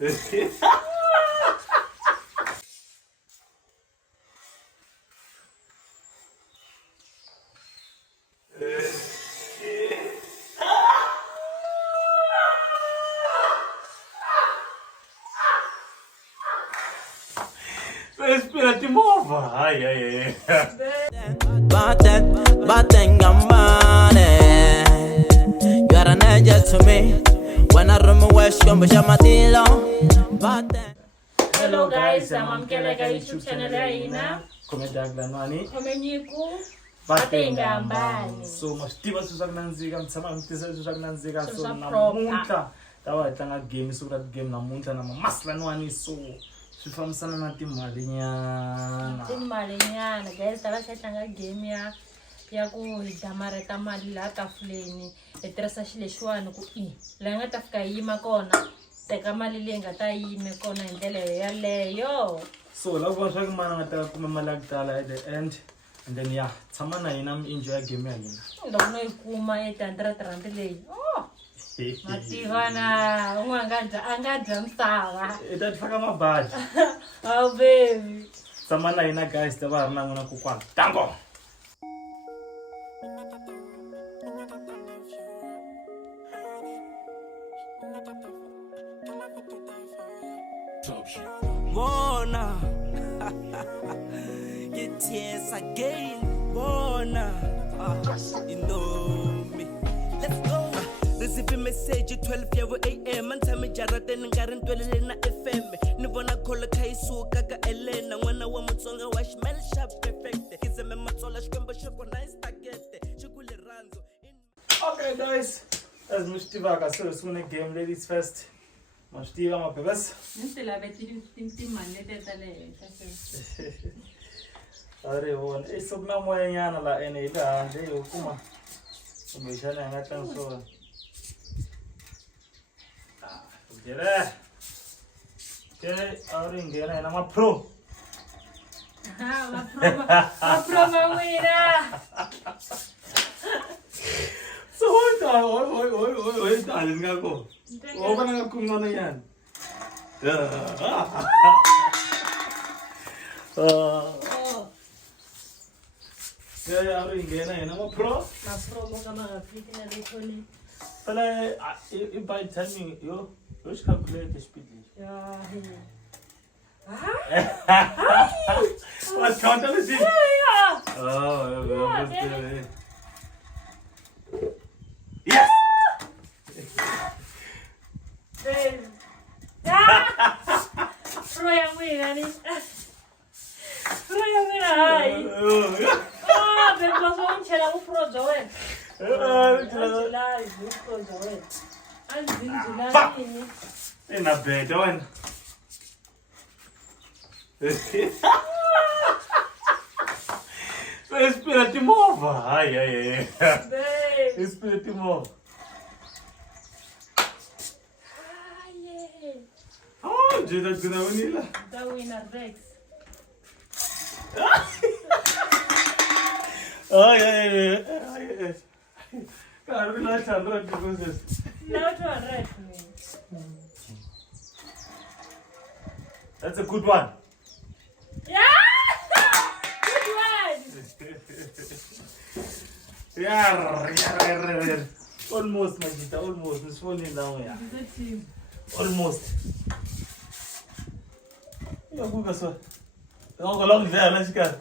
Espera, te mova. Ai, ai, ai. Batten your money. You are an angel to me. When I run my west, you're my deal. Hello guys, amamkela ka YouTube channel ya ina. Komedagla nwani. Komenyiku Batenga mbani. So mastiva suzakunandzika mtshama mtisa suzakunandzika so Swa namuntlha ta va hi tlanga game siku ra game namuntlha na mamaslanwani so swi fambisana na timalinyana. Timalinyana guys, ta va xa tlanga game ya ku hi damareta mali la tafuleni. Hi tirhisa xilexiwani ku la nga ta fika yima kona. Teka mali leyi nga ta yime kona hi ndlela yaleyo. So la vona swa ku mana nga ta kuma mali ya ku tala at the end and then ya tshama na hina mi enjoy game ya hina. Loko no yi kuma 800 rand leyi. Mativana anga dya misava. I ta faka mabadi. Oh baby. Tshama na hina guys ta va ri na n'wina kokwana. Tango. Bona. Get tears again. Bona. You know me. Let's go. Receive a message at 12 a.m. and tell me Jaraten and Garan Dwellina FM. Nivona Kola Kaisu Kaka Elena. When I want Mutsonga wash mel sharp perfect. He's a mematola scramble shop when I spaghetti. Chukuli ranzo. Okay guys, as Mustivaga so soon a game ladies first. Mustiva my pebbles. Nistela betiri timane tetale. Are one is of no more yana la any and they will come. So we shall hang at so. Get it. Okay, our ring and I'm a pro. A promo winner. So oi, darling, go. Open up on the end. Yeah, our ring and I'm a pro. Ma promo kama fitina lekoni. But if I tell me you calculate the speed. Ya. What counter is it? Yeah. Oh, yes. Pro yang winner ni. Pro yang winner hai. Ah, pero son chela un pro Joel. July, pro Joel. July ni. In a bed, one. Espera te mova. Ai, ai, ai. Espera te mova. Oh, Jeda guna vanilla. The winner Rex. Ai, ai, ai. Cara, we not Chandra because this. Now to arrest me. That's a good one. Yeah! Good one! Yeah. Almost, Magita, almost. It's falling down here. It's a team. Almost. Yeah, who goes on? Don't go long there, let's go.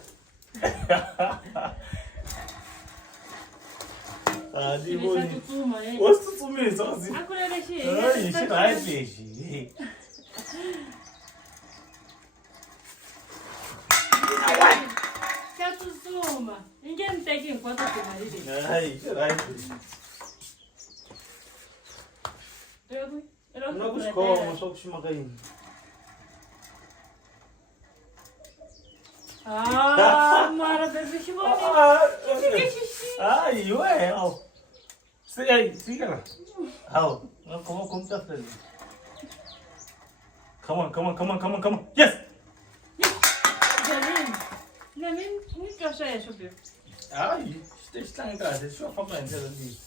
Tutsuma, eh. What's to me? So, Akulele shi. you should hide it. Tutsuma. Ingeni taking photo to my lady. Ai, should hide it. Não buscou, mas só que magain. Ah, mara bebe shi boni. Ai, ué, ó. Sei, siga. How? Come to friend. Come on. Yes. Lamin, ni kasha ya shobe. Ai, está em casa, deixa eu falar ainda ali.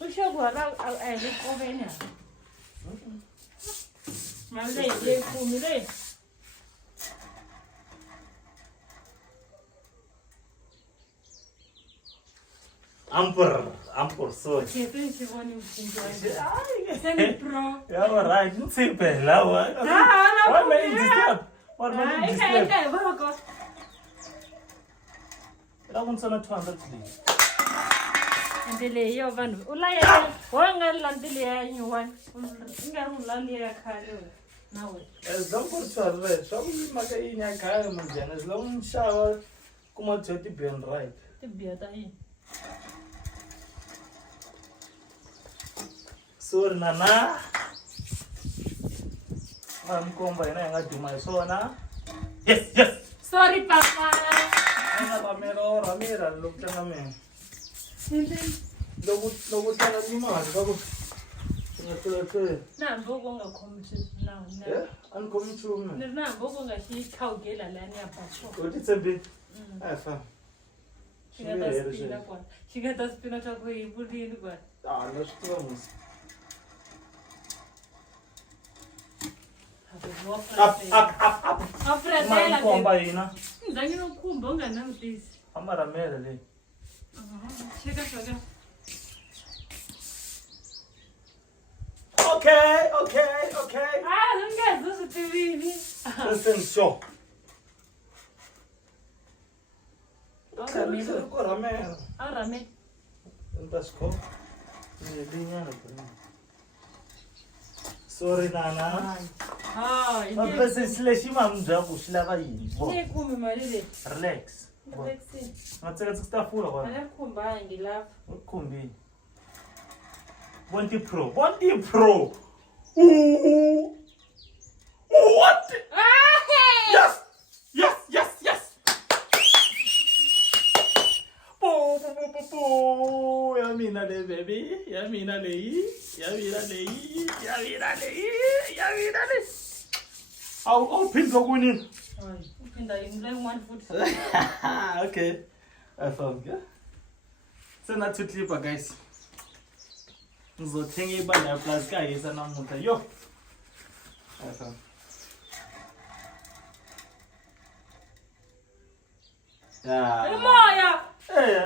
O shogo ala ai le convenia. Mali le kumi le. Ampur, sorry. Kepin si woni msinjwa. Semi pro. Yeah, right. Didn't say bella. What? Ah, What made you disturb? What made you disturb? Ika boko. That one's on a 200 please. Ndile yo vanhu. Ulaya wanga landile ya nyuwan. Ingaru landile ya khale. Nawe. As long as you're right, so we make a in a car, as long as shower, come out to the bend right. Tibiata hii. Sorry, Nana. I'm going by now. I do my son. Yes. Sorry papa. Ramira, look at me. Look at me, Na mbogo ngakhomisi na. Yeah, I'm coming through. Na mbogo ngakhawugela lani yapha. What is a bit? I found. Xingata spina xa ku hi vulini kwani. Let's go. Up. Afretela Komba yina. ndzangi no khumba u nga langutisi. Amaramela le. Cheka. Okay. Ngeze swi tivini. Listen, show. Ramela. Ramela. Let's go. Sorry, Nana. Bese sileshi mamdza kushilava yini. Ni kumi mali le. Relax. Relaxing. Ngatseka tsitafula kwa. Ana khumba ngilapha. Ukhumbi. Bonti Pro. Ooh. What? Yes. Oh, Yamina le baby. Yamina le. I'll pin the winning. Upinda yini one foot. Okay. I found it. So not to clip guys. Ngizothenga ibanda plus kayisa namuhla yo. I found. Moya.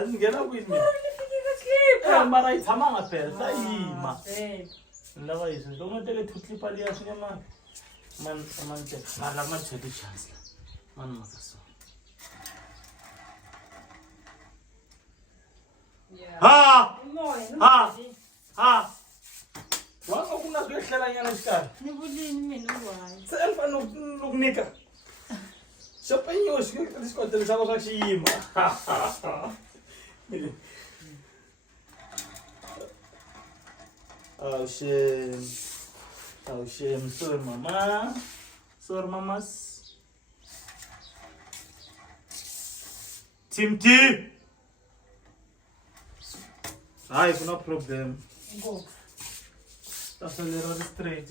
Ngena kwini. Nifike Mara itshama ngaphela sayima. Eh. Lava yisa. Ngomotele to clip ali yashinya man te. Ngala man check chance la. Man makaso. Yeah. Ha. Wanga kuna kwehlela nyana isikali. Ni vulini mina ngwayi. Selfa nokunika. Xapenyo xikotelisa swa swa xiyima. Oh shame. Sorry mama. Sorry mamas. Team T. Hi, no problem. Go. That's a little straight.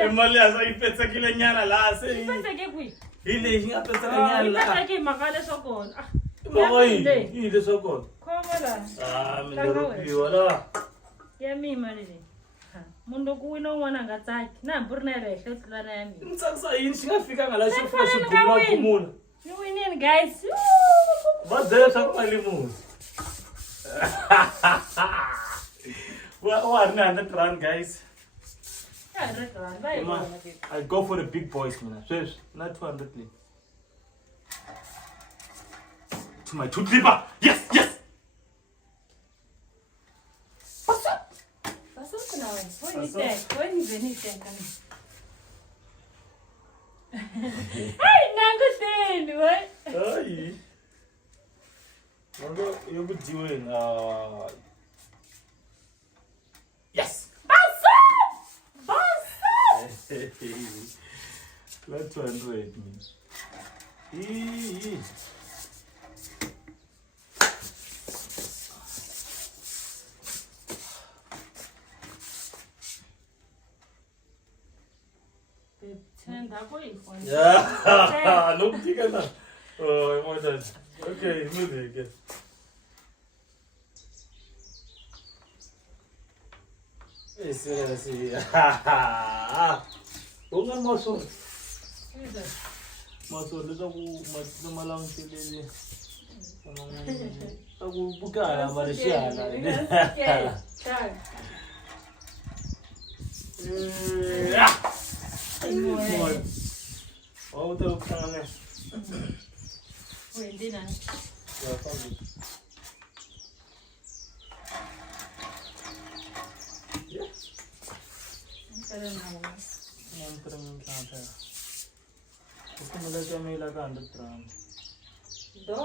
Emali asa ipetsa kile nyana la se. Ipetsa ke kwi. Ile hinga petsa nyana la. Ipetsa ke makale sokona. Ile sokona. Khoma la. Mina rupiwa la. Ya mima lele. Mundu ku wina un'wana nga tsaki. Na mburi na le hle tlula na ya mina. Ntsakisa yini xi nga fika nga la xi fika xi gumula gumula. You winning guys. Va dela swa ku mali muni. Wa ri na 100 rand guys. I go for the big boys, man. Sweswi, not 200 please. To my two clipper. Yes. What's up? What's up now? When is anything coming? Hey, nangu tenu, what? Ai. Nangu, you be doing, yes. Let 200 means. Yeah, look, tika. Oh, my God. Okay, move it again. Seriously. Ungan masuk. Masuk dia tu malang sini. Aku buka Malaysia lah. Oh, betul tangannya. Wendy na. Ya, pagi. Ya. Mantrang apa? Aku melihat kami lakukan terang. Do?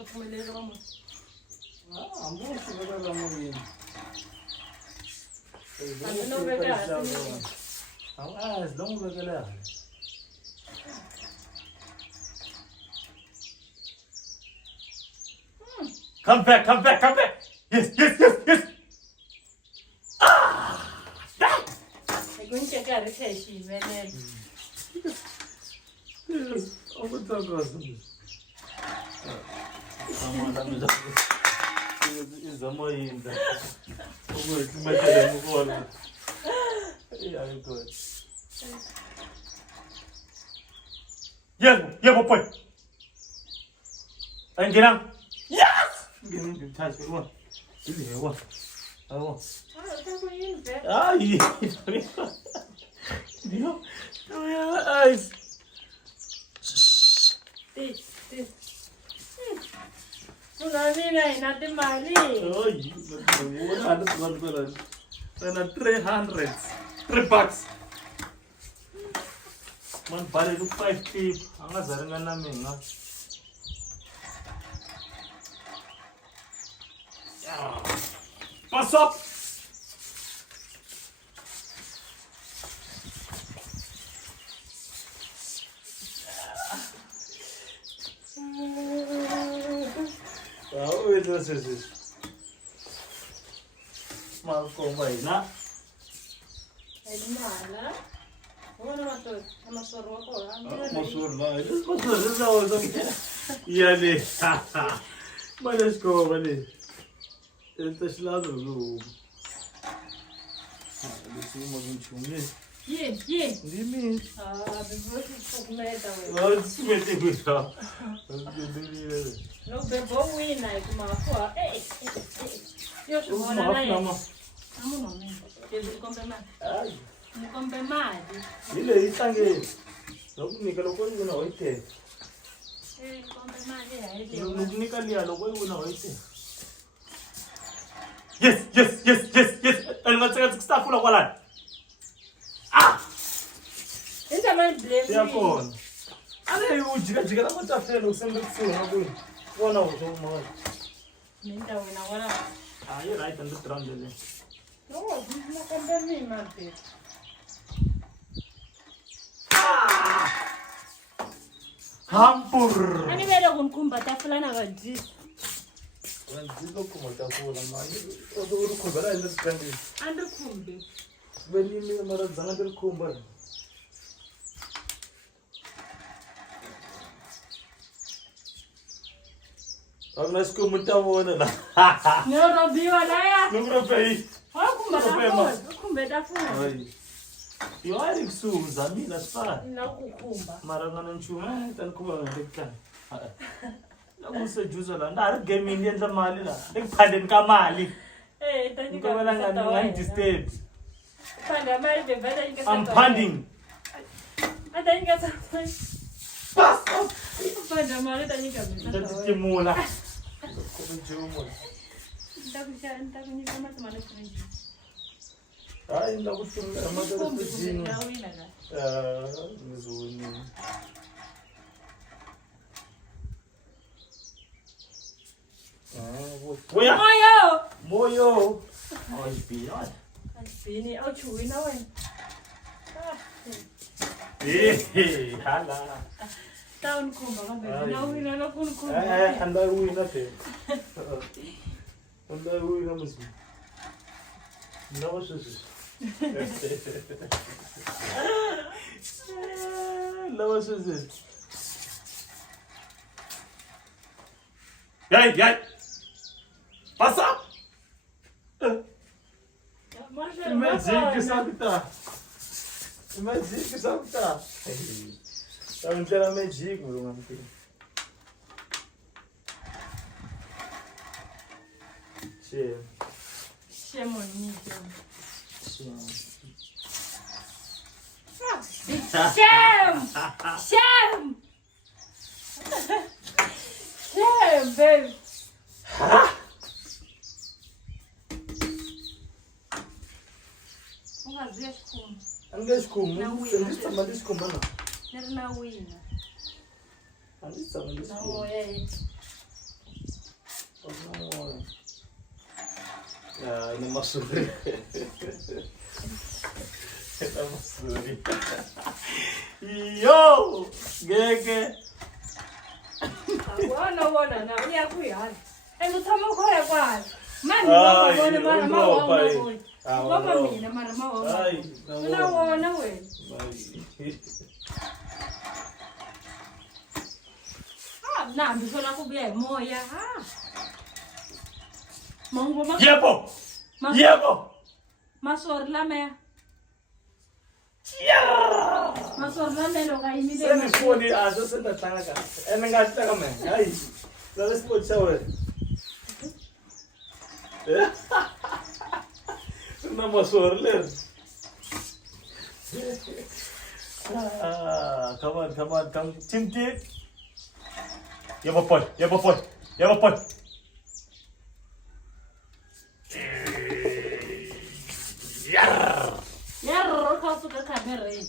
Aku melihat kamu. Ambo sudah lama ini. Ano bega? Long bega. Come back. Yes. Aku cakap research benar. Yes, aku tak rasa. Sama kami dah. Ini zaman ini dah. Aku macam yang mukul. Iya itu. Ya boy. Anjirang. Yes. Gini charge semua. Ini hewan. Ayo. Aku ini be. Ai. Dia. Ya eyes. Unamina inati mali. Oi, ada $300. Sana 300. $3. Man bale lu 5 tip. Angazaranga nami nga. Pass up. Itu sih. Mau komai na. Ini mana? Mana tu? Nama suara aku. Masur lah. Itu tahu tu. Iya ni. Malas ko balik. Itu selalu lu. Lu semua macam ni. Ye. Dimi. Bebo tu meta. Oh, semete kita. No bebo wina itu mafua. Yo Oh, shona maaf naye. nama. Amo nome. Devi compre mali. Ai. Mi compre mali. Ile itange. Loku nikalo kwa una oite. Compre mali hai. Loku nikalia lokwa una oite. Yes. Elmatsenga kusafula kwalana. Enta mali blame. Siyabona. Ale ujika la matafelo usembe kusona kuyi. Wona uzoma. Nenda wena wala. You're right on the ground there. No, no compre mi mali. Hampur. Ani vele kunkumba tafulana badzi. Wenzilo kuma tafula manje. Ozo urukhubela into sikrandi. Andikhumbi. Belimi mara zana del khumba. Agnes ko mutawona na. No biwa laya. Nungro pei. Wakumba tafula. Kumbe tafula. Ai. Yo ari kusuza mina spa. Nakukumba. Mara ngana nchuma tan kuba ngekkan. Nakusa juza la ndar game indian la mali la. Ndikphanden ka mali. Tani Ngiko wala ngani disturb. Panda mali bebada ingasa. I'm panding. Ada ingasa. Pass up. Panda mali tani kabisa. Ndatimula. Kujumo. Ndakunya kama tumana kunji. Ai ndakutunga madara Kumbi kujini. ndawina ga. Mzuni. Oya. Moyo. Ai pior. Bini au chui na wen. Hala. Tahun kumba kan ndawina na kun kumba. Anda wina te. Anda wina musu. Lava sweswi. Lava sweswi. Yay! Passa! Imagine sabe que tá. Imagine que sabe que tá. Tá me tirando medico, mano. Shame on me, John. Shame! Shame, babe. Ungazia sikhumba. Angesikhumba. Angizama lesikhumba na. Neri na wina. Angizama No lesikhumba. way. Ah, ina masuri. Ina masuri. Yo! Gege. Wona na uyakuyala. Engithoma ukhoya kwazi. Manje Hayi, wona mara ungoba mawona yi. wona. Ah, Ngoba no. mina mara mawona. Hayi, Unawona wena. Nambi shona kubuya moya. Mangoma. Yebo! Yebo! Masori lame. Yeah! Masori lame lo kaimile. Sendifoni aso sendahlanga kahle. Ene ngahlanga mina. Hayi. Lale sport shower. Na masori leri. Come on. Timti. Yebo boy. Yarro khasuka kamereni.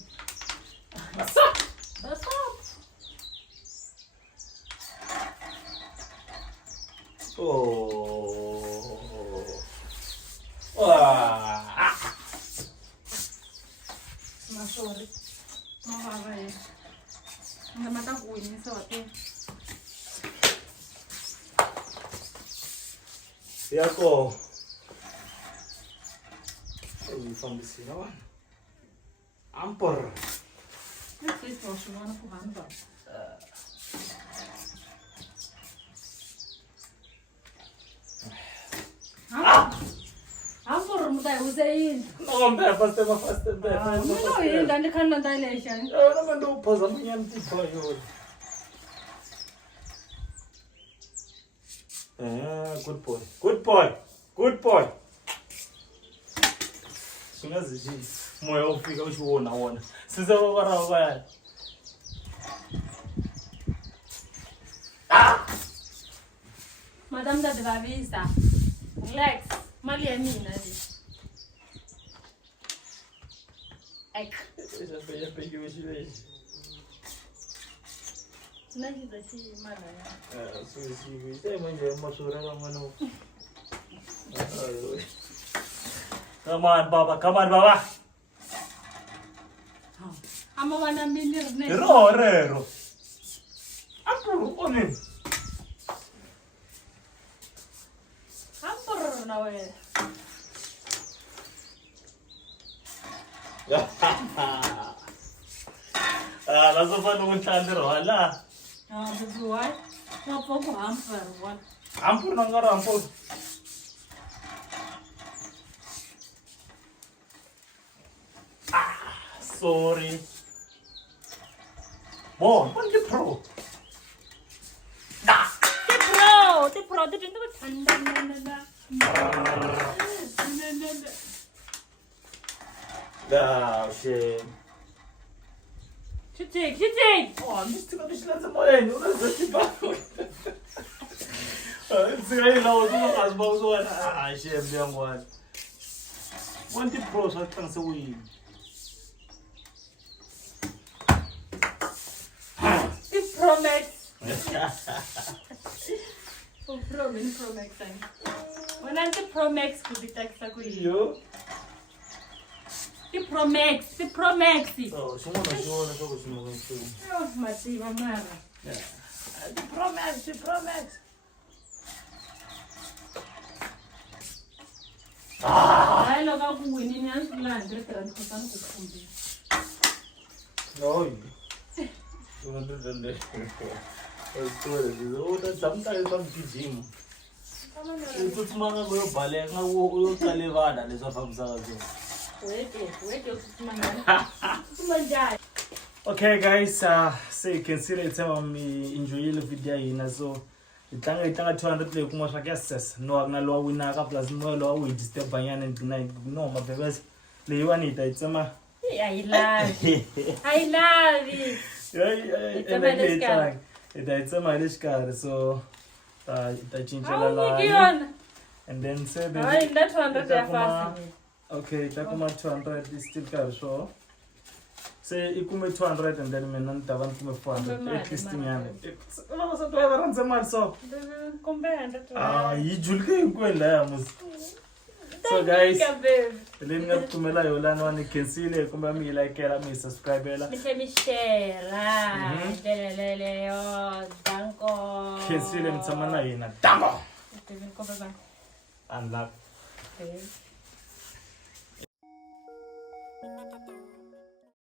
Stop. Oh. Masori. Mawara. Ngamata kuwini sote. Yako. Uyifambisile wena. Ampor. Isso é só uma kuhamba. Ampor mudai uzein. Ngombe faste. Mino yinda ndikhanda ndayilesha. Yona manje uphaza manyana tipha yona. Good boy. Singazithi moya ufika ushiwona. Sizababara baya. Madam da devavisa. Relax. Mali ya mina le. Ek. Já peguei hoje mesmo. Najiza shi mala ya. Isso é manje masura mano. Come on, Baba. Ama wana minir ne. Rero. Ampuru onin. Ampor na we. Lazo fa no ntandero hala. Buzuwai. Na popo ampor wan. Ampur nangara ampur. Sorry. Bon, the pro. Te pro, te tendo tanda. Da, shame. Chitik. Oh, Mr. Kadishlanza moyen, unazati bako. Sigai lawo tuno kasba uzo ah, shame yangu wani. Wanti pro sa tansa wi. Promex. Promex time. When I'm the Promex could be taxa ku Yo. The Promex. Oh, shimona koko shimona. Oh, masiva mara. Yeah. The Promex. Hayi lo R100 kotani ku khumbi. No. Sometimes some gym. Utsutsuma ngakuyobhaleka ngakuyocala evana leswafambisa kazo. Wait ukusumanja. Okay guys, so you can see that I'm enjoying the video hina so itlanga 200 leyi kuma swa kuyasesa no akuna lowa winaka plus moya lowa wu disturb banyana tonight no mabebes leyiwani hi ta yi tsema I love it. hi ta yi tsema hi le xikarhi so hi ta cincela Nyiki laha yona. and then se Hayi na 200 ya fast. okay ta kuma 200 is still karhi swo se i kume 200 and then mina ni ta va ni kume 400 at least nyana va sa twa va rhandza mali so Kumbe 100. yi julike hinkwenu laya musi so guys leyi ni nga ku kumela yo lani ni khensile kumbe mi yi likela mi yi subscribela Mi share. Deleleleyo. Danko. khensile mi tshama na hina dango Kumbe ba. unlock Okay.